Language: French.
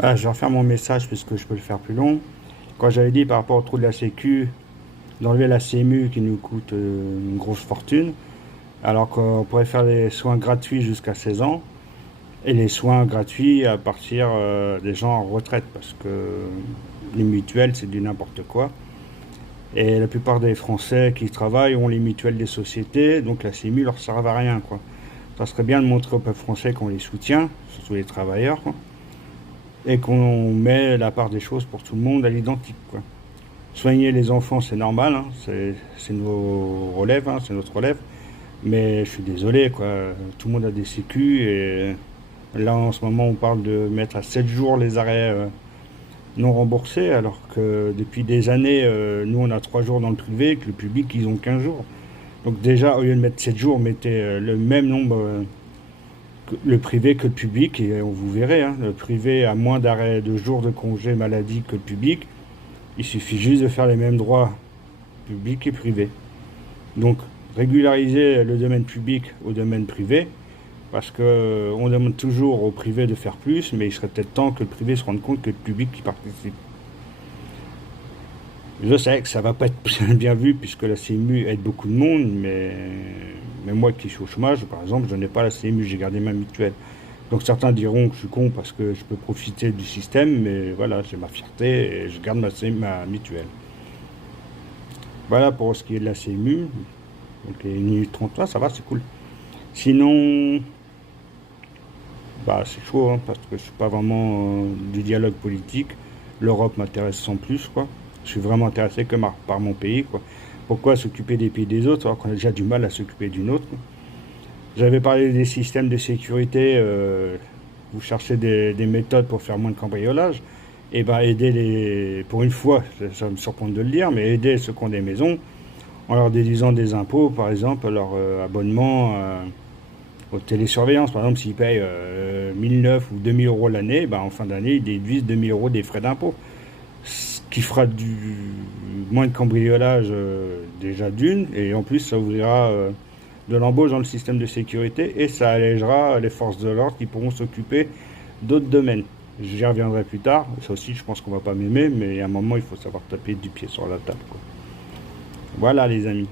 Ah, je vais refaire mon message puisque je peux le faire plus long. Quand j'avais dit par rapport au trou de la Sécu, d'enlever la CMU qui nous coûte une grosse fortune, alors qu'on pourrait faire les soins gratuits jusqu'à 16 ans et les soins gratuits à partir des gens en retraite parce que les mutuelles, c'est du n'importe quoi. Et la plupart des Français qui travaillent ont les mutuelles des sociétés, donc la CMU leur sert à rien, quoi. Ça serait bien de montrer au peuple français qu'on les soutient, surtout les travailleurs, quoi, et qu'on met la part des choses pour tout le monde à l'identique, quoi. Soigner les enfants, c'est normal, hein, c'est nos relèves, hein, c'est notre relève. Mais je suis désolé, quoi. Tout le monde a des sécu et là, en ce moment, on parle de mettre à 7 jours les arrêts non remboursés, alors que depuis des années, nous, on a 3 jours dans le privé et que le public, ils ont 15 jours. Donc déjà, au lieu de mettre 7 jours, mettez le même nombre, que le privé que le public, et on vous verrez, hein, le privé a moins d'arrêts de jours de congé maladie que le public. Il suffit juste de faire les mêmes droits public et privé. Donc, régulariser le domaine public au domaine privé, parce que on demande toujours au privé de faire plus, mais il serait peut-être temps que le privé se rende compte que le public qui participe. Je sais que ça va pas être bien vu puisque la CMU aide beaucoup de monde, mais moi qui suis au chômage, par exemple, je n'ai pas la CMU, j'ai gardé ma mutuelle. Donc certains diront que je suis con parce que je peux profiter du système, mais voilà, j'ai ma fierté et je garde ma mutuelle. Voilà pour ce qui est de la CMU. Donc les 1 minute 33, ça va, c'est cool. Sinon, bah c'est chaud, hein, parce que je suis pas vraiment du dialogue politique. L'Europe m'intéresse sans plus, quoi. Je suis vraiment intéressé que par mon pays, quoi. Pourquoi s'occuper des pays des autres alors qu'on a déjà du mal à s'occuper d'une autre, quoi. J'avais parlé des systèmes de sécurité. Vous cherchez des méthodes pour faire moins de cambriolage. Et ben aider les, pour une fois, ça me surprend de le dire, mais aider ceux qui ont des maisons en leur déduisant des impôts, par exemple, leur abonnement aux télésurveillances. Par exemple, s'ils payent 1009 ou 2000 euros l'année, ben, en fin d'année, ils déduisent 2000 euros des frais d'impôt. Ce qui fera moins de cambriolage déjà d'une, et en plus, ça ouvrira de l'embauche dans le système de sécurité et ça allégera les forces de l'ordre qui pourront s'occuper d'autres domaines. J'y reviendrai plus tard. Ça aussi, je pense qu'on va pas m'aimer, mais à un moment, il faut savoir taper du pied sur la table, quoi. Voilà, les amis.